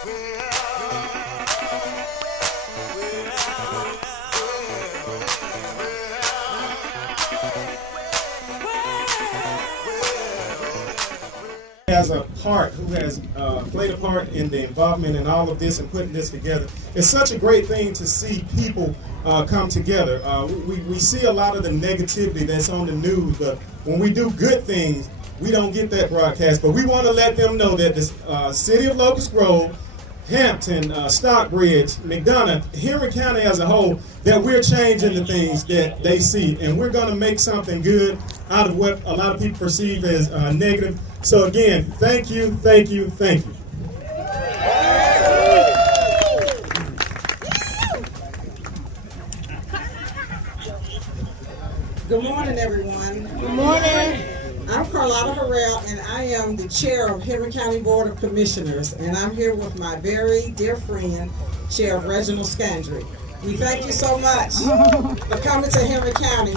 As a part who has played a part in the involvement in all of this and putting this together. It's such a great thing to see people come together. We see a lot of the negativity that's on the news, but when we do good things, we don't get that broadcast. But we want to let them know that the city of Locust Grove, Hampton, Stockbridge, McDonough, Henry County as a whole, that we're changing the things that they see. And we're going to make something good out of what a lot of people perceive as negative. So again, thank you, thank you, thank you. Good morning, everyone. Good morning. I'm Carlotta Harrell, and I am the chair of Henry County Board of Commissioners, and I'm here with my very dear friend, Sheriff Reginald Scandrett. We thank you so much for coming to Henry County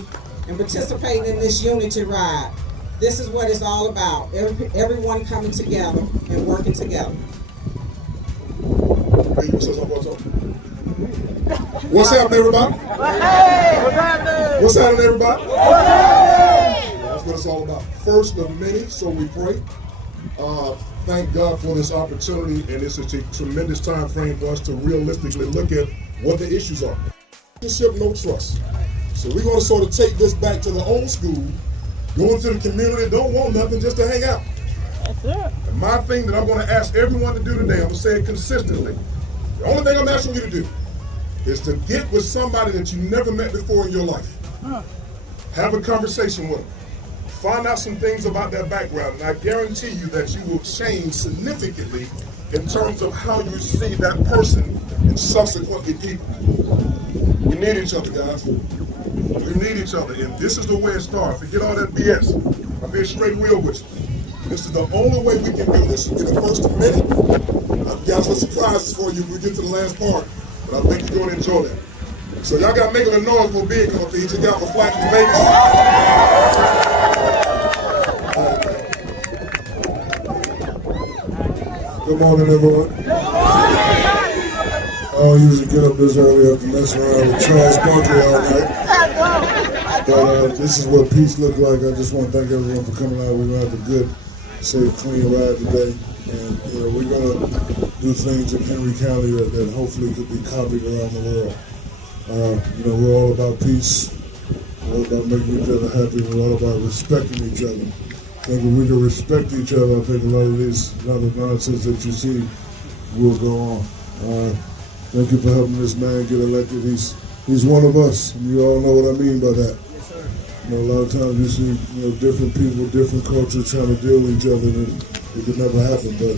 and participating in this unity ride. This is what it's all about, everyone coming together and working together. What's happening, everybody? What's happening, everybody? That's what it's all about. First of many, so we pray. Thank God for this opportunity, and it's a tremendous time frame for us to realistically look at what the issues are. Relationship, no trust. So we're going to sort of take this back to the old school, go into the community, don't want nothing, just to hang out. That's it. And my thing that I'm going to ask everyone to do today, I'm going to say it consistently. The only thing I'm asking you to do is to get with somebody that you never met before in your life. Have a conversation with them. Find out some things about their background, and I guarantee you that you will change significantly in terms of how you see that person and subsequently people. We need each other, guys. We need each other, and this is the way it starts. Forget all that BS. I'm being straight real with you. This is the only way we can do this. We're the first of many. I've got some surprises for you when we get to the last part, but I think you're going to enjoy that. So y'all got to make a noise for big come up here. Each of y'all for flight from Vegas. Good morning, everyone. I don't usually get up this early after messing around with Charles Barkley all night. But this is what peace looks like. I just want to thank everyone for coming out. We're going to have a good, safe, clean ride today. And we're going to do things in Henry County that hopefully could be copied around the world. We're all about peace. We're all about making each other happy. We're all about respecting each other. I think when we can respect each other, I think a lot of nonsense that you see will go on. Thank you for helping this man get elected. He's one of us, and you all know what I mean by that. Yes, sir. A lot of times you see different people, different cultures trying to deal with each other, and it could never happen. But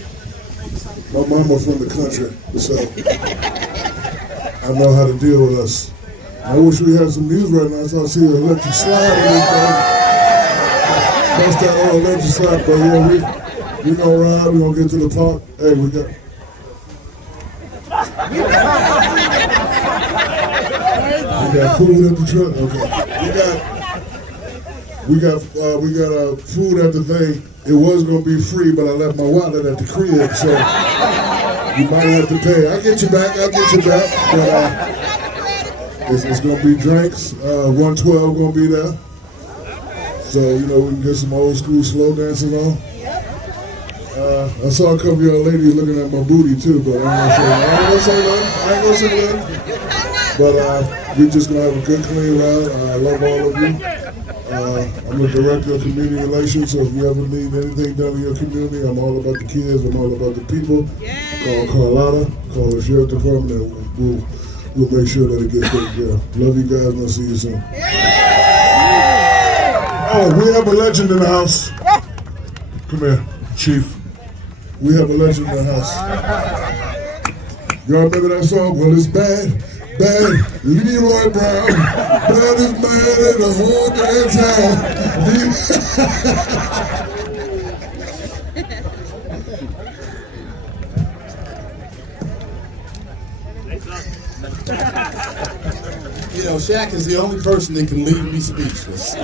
my mama from the country, so I know how to deal with us. I wish we had some news right now, so I see the electric slide in this thing. Bust that old electric slide, but yeah, we gonna ride, we gonna get to the park. Hey, we got food at the truck. Okay. We got food at the thing. It was gonna be free, but I left my wallet at the crib, so you might have to pay. I'll get you back. But it's gonna be drinks. 112 gonna be there. So we can get some old school slow dancing on. I saw a couple of y'all ladies looking at my booty too, but I ain't gonna say nothing. But we're just gonna have a good, clean ride. I love all of you. I'm the director of community relations, so if you ever need anything done in your community, I'm all about the kids. I'm all about the people. Call Carlotta, call the sheriff department, and we'll make sure that it gets taken care of. Love you guys, and I'll see you soon. Oh, we have a legend in the house. Come here, Chief. We have a legend in the house. Y'all remember that song? Well, it's bad, Leroy Brown. Baddest man in the whole damn town. Shaq is the only person that can leave me speechless.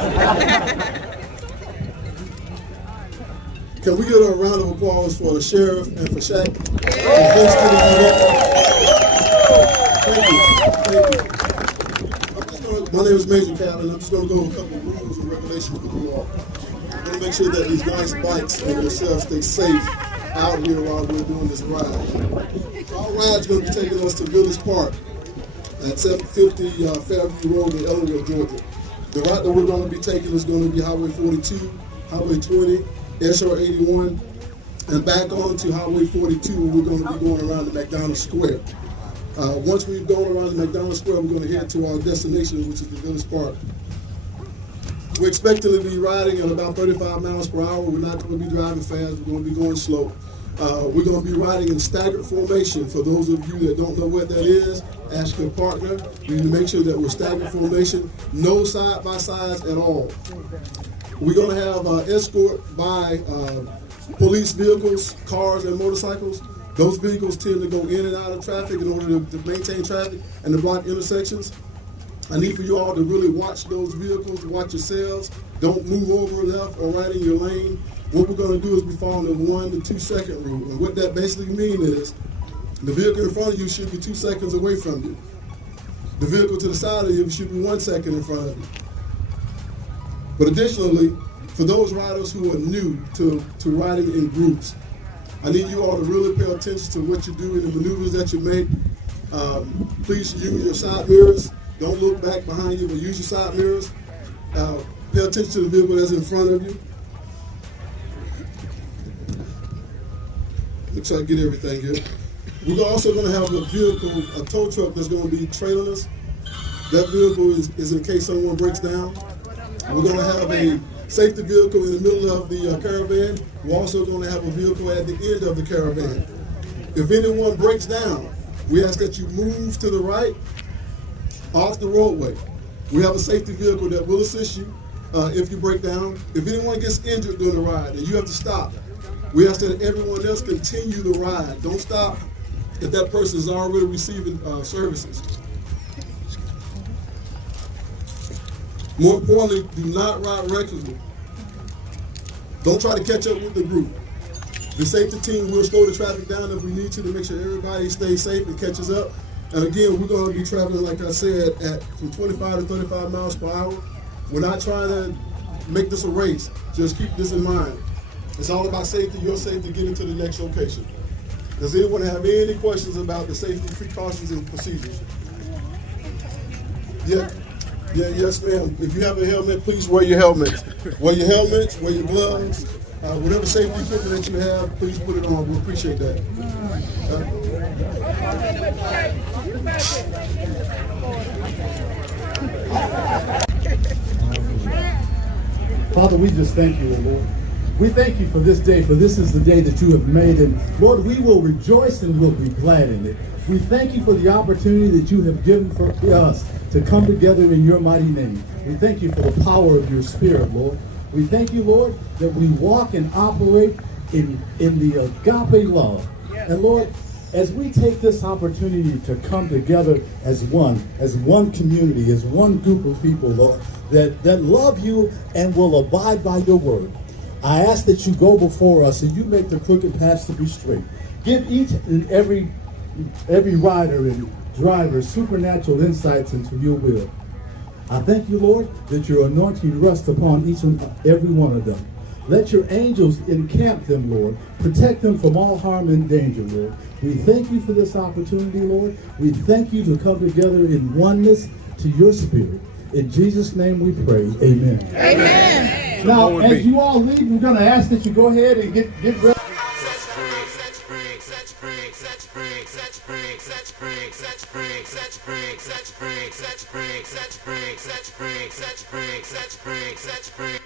Can we get a round of applause for the sheriff and for Shaq? And folks getting Thank you. My name is Major Captain. I'm just going to go over a couple of rules and regulations with you all. I'm going to make sure that these nice bikes and yourselves stay safe out here while we're doing this ride. Our ride's going to be taking us to Village Park at 750 Fairview Road in Ellenville, Georgia. The route that we're going to be taking is going to be Highway 42, Highway 20, SR 81, and back on to Highway 42, where we're going to be going around the McDonald's Square. Once we've gone around the McDonald's Square, we're going to head to our destination, which is the Village Park. We're expecting to be riding at about 35 miles per hour. We're not going to be driving fast. We're going to be going slow. We're going to be riding in staggered formation. For those of you that don't know what that is, ask your partner. We need to make sure that we're staggered formation, no side-by-sides at all. We're going to have escort by police vehicles, cars, and motorcycles. Those vehicles tend to go in and out of traffic in order to maintain traffic and to block intersections. I need for you all to really watch those vehicles, watch yourselves. Don't move over left or right in your lane. What we're going to do is be following the 1 to 2 second rule. And what that basically means is the vehicle in front of you should be 2 seconds away from you. The vehicle to the side of you should be 1 second in front of you. But additionally, for those riders who are new to riding in groups, I need you all to really pay attention to what you do and the maneuvers that you make. Please use your side mirrors. Don't look back behind you, but use your side mirrors. Pay attention to the vehicle that's in front of you. Make sure I get everything here. We're also going to have a vehicle, a tow truck that's going to be trailing us. That vehicle is in case someone breaks down. We're going to have a safety vehicle in the middle of the caravan. We're also going to have a vehicle at the end of the caravan. If anyone breaks down, we ask that you move to the right, off the roadway. We have a safety vehicle that will assist you if you break down. If anyone gets injured during the ride and you have to stop, we ask that everyone else continue the ride. Don't stop if that person is already receiving services. More importantly, do not ride recklessly. Don't try to catch up with the group. The safety team will slow the traffic down if we need to make sure everybody stays safe and catches up. And again, we're going to be traveling, like I said, from 25 to 35 miles per hour. We're not trying to make this a race. Just keep this in mind. It's all about safety, your safety, getting to the next location. Does anyone have any questions about the safety precautions and procedures? Yes, ma'am. If you have a helmet, please wear your helmet. Wear your helmets, wear your gloves. Whatever safety equipment that you have, please put it on. We appreciate that. Father, we just thank you, Lord. We thank you for this day, for this is the day that you have made. And Lord, we will rejoice and we'll be glad in it. We thank you for the opportunity that you have given for us to come together in your mighty name. We thank you for the power of your spirit, Lord. We thank you, Lord, that we walk and operate in the agape love. And Lord, as we take this opportunity to come together as one community, as one group of people, Lord, that love you and will abide by your word, I ask that you go before us and you make the crooked paths to be straight. Give each and every rider and driver supernatural insights into your will. I thank you, Lord, that your anointing rests upon each and every one of them. Let your angels encamp them, Lord. Protect them from all harm and danger, Lord. We thank you for this opportunity, Lord. We thank you to come together in oneness to your spirit. In Jesus' name we pray. Amen. Amen. Now, as you all leave, we're going to ask that you go ahead and get ready. Such